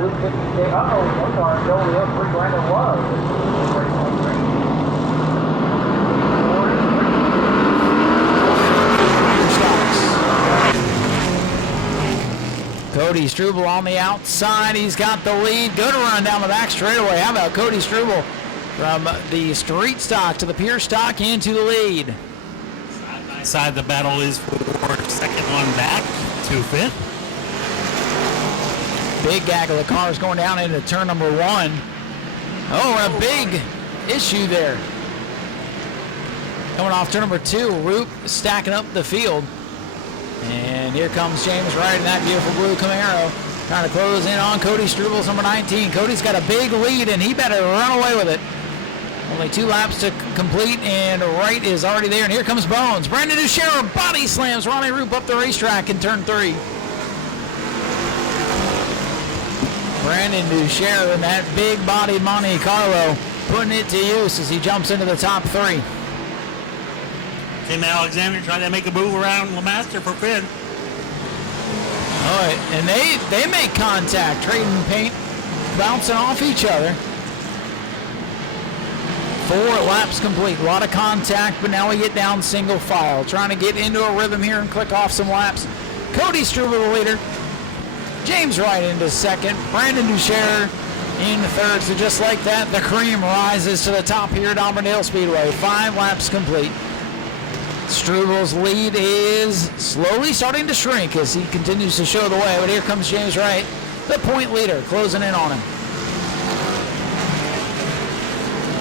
Blue 56. Uh-oh, one car Jolie up where Brandon was. Cody Struble on the outside. He's got the lead. Good run down the back straightaway. How about Cody Struble from the street stock to the pure stock into the lead. Side by side, the battle is for second one back to fifth. Big gaggle of cars going down into turn number one. Oh, a big issue there. Coming off turn number two, Roop stacking up the field. And here comes James Wright in that beautiful blue Camaro. Trying to close in on Cody Struble's number 19. Cody's got a big lead, and he better run away with it. Only 2 laps to complete, and Wright is already there. And here comes Bones. Brandon Duchera body slams Ronnie Roop up the racetrack in turn 3. Brandon Duchera in that big body Monte Carlo putting it to use as he jumps into the top 3. Tim Alexander trying to make a move around LeMaster for Finn. All right, and they make contact, trading paint, bouncing off each other. 4 laps complete, a lot of contact, but now we get down single file. Trying to get into a rhythm here and click off some laps. Cody Struble the leader. James Wright into second. Brandon Duchera in third. So just like that, the cream rises to the top here at Auburndale Speedway. 5 laps complete. Struble's lead is slowly starting to shrink as he continues to show the way, but here comes James Wright, the point leader, closing in on him.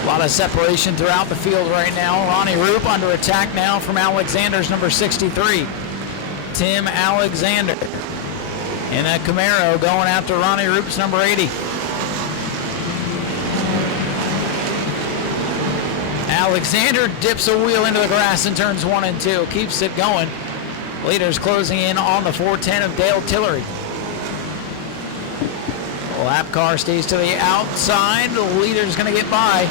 A lot of separation throughout the field right now. Ronnie Roop under attack now from Alexander's number 63, Tim Alexander. In a Camaro going after Ronnie Roop's number 80. Alexander dips a wheel into the grass in turns 1 and 2. Keeps it going. Leaders closing in on the 410 of Dale Tillery. Lap car stays to the outside. The leader's going to get by.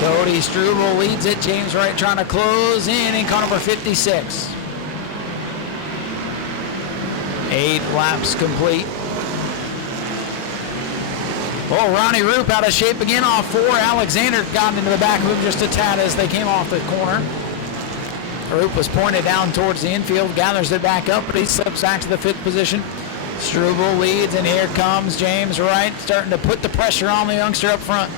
Cody Struble leads it. James Wright trying to close in car number 56. 8 laps complete. Oh, Ronnie Roop out of shape again off 4. Alexander got into the back of him just a tad as they came off the corner. Roop was pointed down towards the infield, gathers it back up, but he slips back to the 5th position. Struble leads, and here comes James Wright, starting to put the pressure on the youngster up front.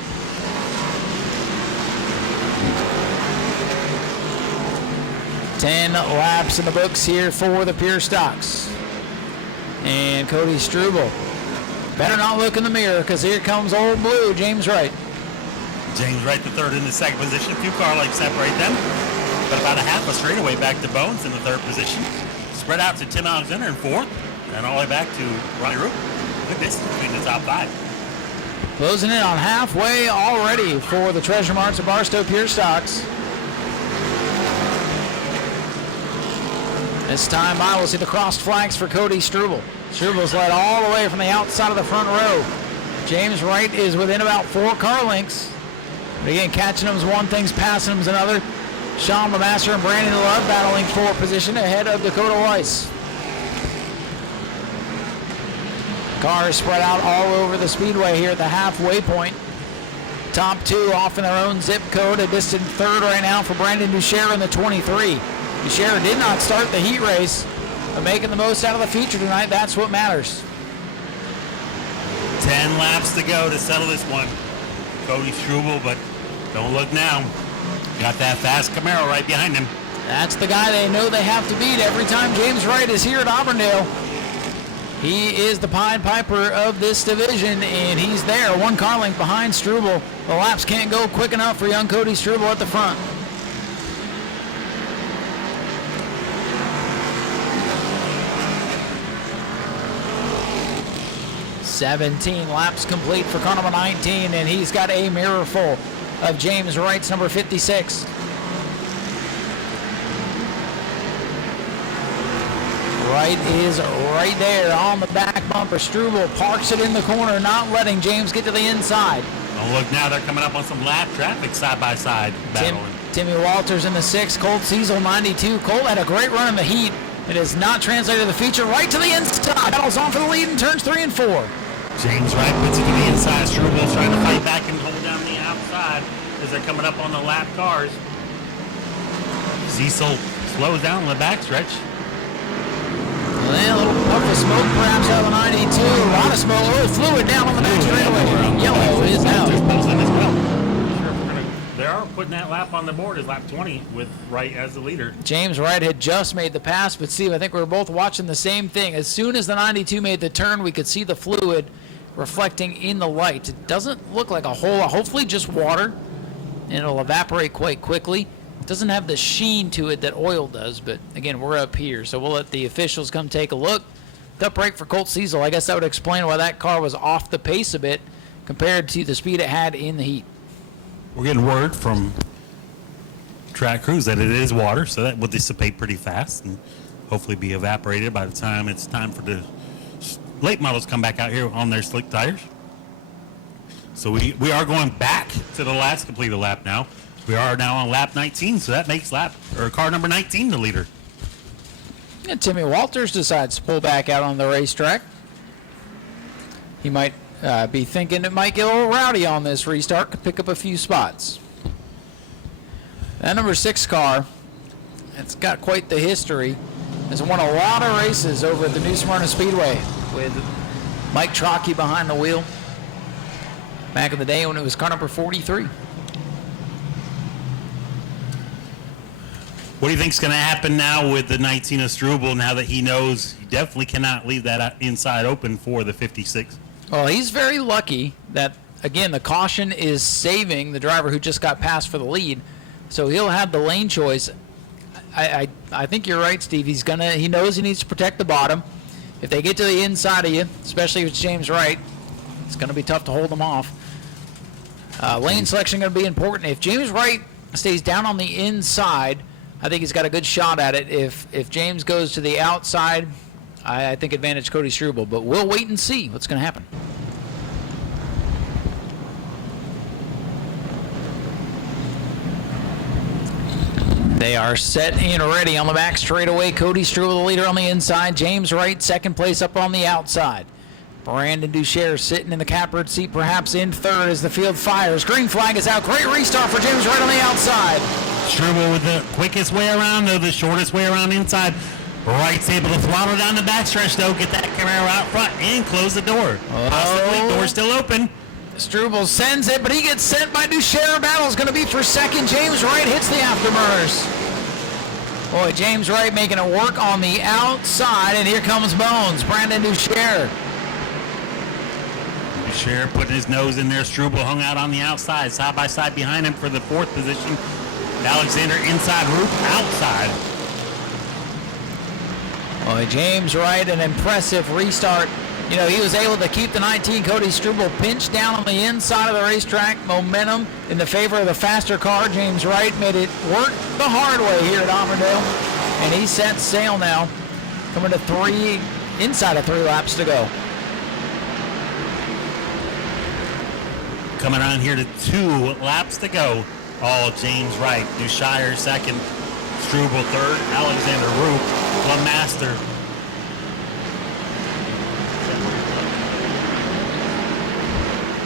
Ten laps in the books here for the pure stocks. And Cody Struble better not look in the mirror, because here comes old blue James Wright. James Wright the third in the second position. 2 car lengths separate them, but about a half a straightaway back to Bones in the 3rd position. Spread out to Tim Alexander in 4th, and all the way back to Ronnie Roop. Good distance between the top 5. Closing in on halfway already for the Treasure Marts of Barstow Pure Stocks. This time by, we'll see the crossed flags for Cody Struble. Struble's led all the way from the outside of the front row. James Wright is within about 4 car lengths. But again, catching him is one thing, passing him is another. Sean LeMaster and Brandon Love battling for position ahead of Dakota Weiss. Cars spread out all over the speedway here at the halfway point. Top 2 off in their own zip code. A distant 3rd right now for Brandon Duchera in the 23. Duchera did not start the heat race, but making the most out of the feature tonight, that's what matters. 10 laps to go to settle this one. Cody Struble, but don't look now. Got that fast Camaro right behind him. That's the guy they know they have to beat every time James Wright is here at Auburndale. He is the Pied Piper of this division, and he's there, 1 car length behind Struble. The laps can't go quick enough for young Cody Struble at the front. 17 laps complete for car number 19, and he's got a mirror full of James Wright's number 56. Wright is right there on the back bumper. Struble parks it in the corner, not letting James get to the inside. Oh, look now, they're coming up on some lap traffic side by side battling. Timmy Walters in the 6, Colt Cecil 92. Colt had a great run in the heat. It has not translated to the feature. Right to the inside. Battles on for the lead in turns 3 and 4. James Wright puts it to the inside. Struble trying to fight back and hold down the outside as they're coming up on the lap cars. Cecil slows down on the backstretch. Well, a little puff of smoke perhaps out of the 92. A lot of smoke. A little fluid down on the back straightaway. Yellow is out. There's Bolton as well. They are putting that lap on the board as lap 20 with Wright as the leader. James Wright had just made the pass, but Steve, I think we were both watching the same thing. As soon as the 92 made the turn, we could see the fluid reflecting in the light. It doesn't look like a whole lot, hopefully just water, and it'll evaporate quite quickly. It doesn't have the sheen to it that oil does, but again, we're up here, so we'll let the officials come take a look. Tough break for Colt Cecil. I guess that would explain why that car was off the pace a bit compared to the speed it had in the heat. We're getting word from track crews that it is water, so that will dissipate pretty fast and hopefully be evaporated by the time it's time for the late models come back out here on their slick tires. So we are going back to the last completed lap now. We are now on lap 19, so that makes car number 19 the leader. And Timmy Walters decides to pull back out on the racetrack. He might be thinking it might get a little rowdy on this restart, could pick up a few spots. That number 6 car, it's got quite the history. Has won a lot of races over at the New Smyrna Speedway with Mike Trocchi behind the wheel back in the day when it was car number 43. What do you think is going to happen now with the 19 of Struble now that he knows he definitely cannot leave that inside open for the 56? Well, he's very lucky that, again, the caution is saving the driver who just got passed for the lead, so he'll have the lane choice. I think you're right, Steve. He knows he needs to protect the bottom. If they get to the inside of you, especially if it's James Wright, it's going to be tough to hold them off. Lane selection going to be important. If James Wright stays down on the inside, I think he's got a good shot at it. If James goes to the outside, I think advantage Cody Struble, but we'll wait and see what's going to happen. They are set and ready on the back straightaway. Cody Struble, the leader on the inside. James Wright, second place up on the outside. Brandon Duchère sitting in the catbird seat, perhaps in third as the field fires. Green flag is out. Great restart for James Wright on the outside. Struble with the quickest way around, though, the shortest way around inside. Wright's able to throttle down the backstretch, though, get that Camaro out front and close the door. Possibly, door still open. Struble sends it, but he gets sent by Duchère. Battle's going to be for second. James Wright hits the afterburners. Boy, James Wright making it work on the outside, and here comes Bones, Brandon Duchère. Duchère putting his nose in there. Struble hung out on the outside, side by side behind him for the 4th position. Alexander inside, Roof outside. Boy, James Wright, an impressive restart. You know, he was able to keep the 19 Cody Struble pinched down on the inside of the racetrack. Momentum in the favor of the faster car. James Wright made it work the hard way here at Auburndale. And he sets sail now. Coming to inside of 3 laps to go. Coming on here to 2 laps to go. All James Wright. Duchère second. Struble third. Alexander Roof. LeMaster.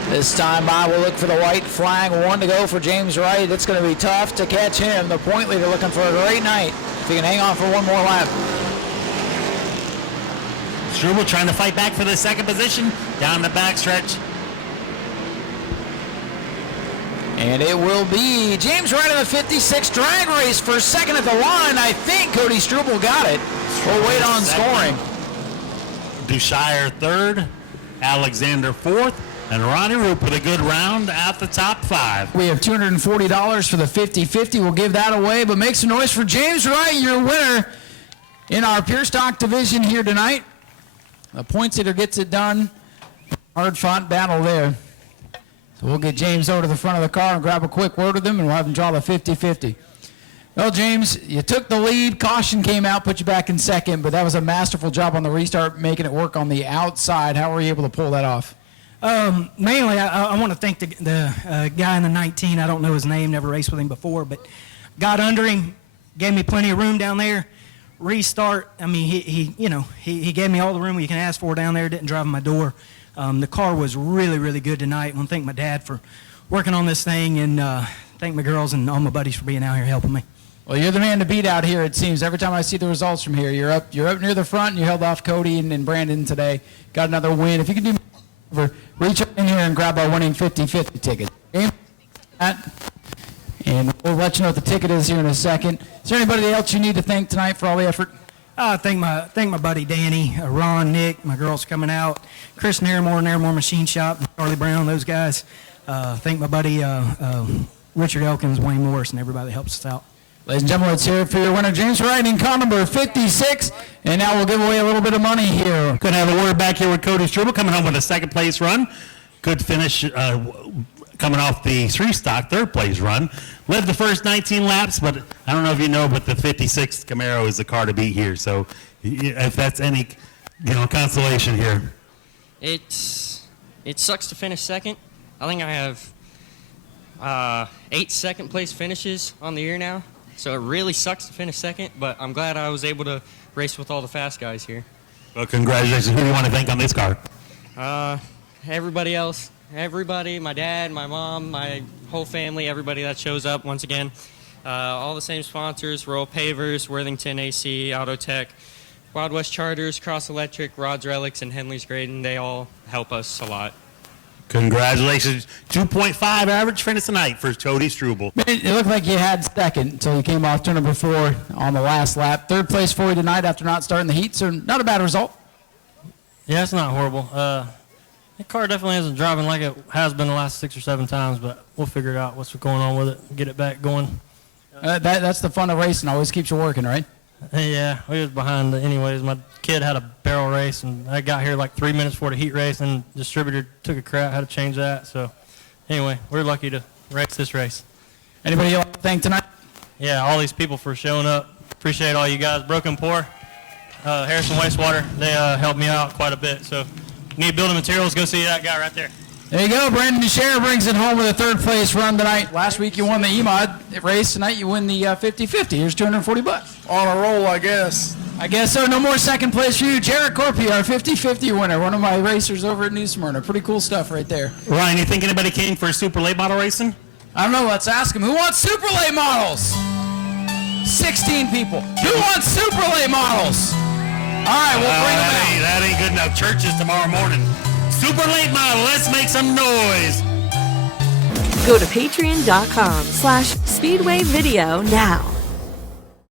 This time by, we'll look for the white flag. 1 to go for James Wright. It's going to be tough to catch him. The point leader looking for a great night. If he can hang on for 1 more lap. Struble trying to fight back for the 2nd position. Down the backstretch. And it will be James Wright in the 56 drag race for second at the line. I think Cody Struble got it. We'll wait on scoring. Duchère third. Alexander 4th. And Ronnie Roop with a good round at the top 5. We have $240 for the 50-50. We'll give that away, but make some noise for James Wright, your winner in our Pure Stock division here tonight. The points leader gets it done. Hard-fought battle there. So we'll get James over to the front of the car and grab a quick word with him, and we'll have him draw the 50-50. Well, James, you took the lead. Caution came out, put you back in second, but that was a masterful job on the restart, making it work on the outside. How were you able to pull that off? Mainly, I want to thank the guy in the 19. I don't know his name, never raced with him before, but got under him, gave me plenty of room down there. Restart, I mean, he gave me all the room you can ask for down there, didn't drive in my door. The car was really, really good tonight. I want to thank my dad for working on this thing, and thank my girls and all my buddies for being out here helping me. Well, you're the man to beat out here, it seems. Every time I see the results from here, you're up near the front, and you held off Cody and Brandon today. Got another win. If you can do me a favor, reach up in here and grab our winning 50-50 ticket. Okay? And we'll let you know what the ticket is here in a second. Is there anybody else you need to thank tonight for all the effort? Thank my buddy Danny, Ron, Nick, my girls coming out, Chris Nairmore, Nairmore Machine Shop, Charlie Brown, those guys. Thank my buddy Richard Elkins, Wayne Morris, and everybody that helps us out. Ladies and gentlemen, let's hear it for your winner, James Wright, in car number 56. And now we'll give away a little bit of money here. Going to have a word back here with Cody Struble coming home with a second place run. Good finish coming off the three-stock third place run. Led the first 19 laps, but I don't know if you know, but the 56 Camaro is the car to beat here. So if that's any consolation here. It sucks to finish second. I think I have 8 second-place finishes on the year now. So it really sucks to finish second, but I'm glad I was able to race with all the fast guys here. Well, congratulations. Who do you want to thank on this car? Everybody else, my dad, my mom, my whole family, everybody that shows up once again. All the same sponsors, Royal Pavers, Worthington AC, Autotech, Wild West Charters, Cross Electric, Rod's Relics, and Henley's Graydon. They all help us a lot. Congratulations. 2.5 average finish tonight for Cody Struble. It looked like you had second until you came off turn number 4 on the last lap. Third place for you tonight after not starting the heat, so not a bad result. Yeah, it's not horrible. The car definitely isn't driving like it has been the last 6 or 7 times, but we'll figure out what's going on with it, get it back going. That's the fun of racing. Always keeps you working, right? Yeah, we was behind anyways. My kid had a barrel race, and I got here like 3 minutes before the heat race, and the distributor took a crap, had to change that. So anyway, we're lucky to race this race. Anybody you like to thank tonight? Yeah, all these people for showing up. Appreciate all you guys. Broken Pour, Harrison Wastewater, they helped me out quite a bit. So need building materials, go see that guy right there. There you go. Brandon Duchère brings it home with a third place run tonight. Last week you won the E-Mod race. Tonight you win the 50-50. Here's $240. On a roll, I guess. I guess so. No more second place for you. Jared Corpy, our 50-50 winner. One of my racers over at New Smyrna. Pretty cool stuff right there. Ryan, you think anybody came for super late model racing? I don't know. Let's ask him. Who wants super late models? 16 people. Who wants super late models? All right, we'll bring them out. That ain't good enough. Church is tomorrow morning. Super late model. Let's make some noise. Go to patreon.com/speedwayvideo now.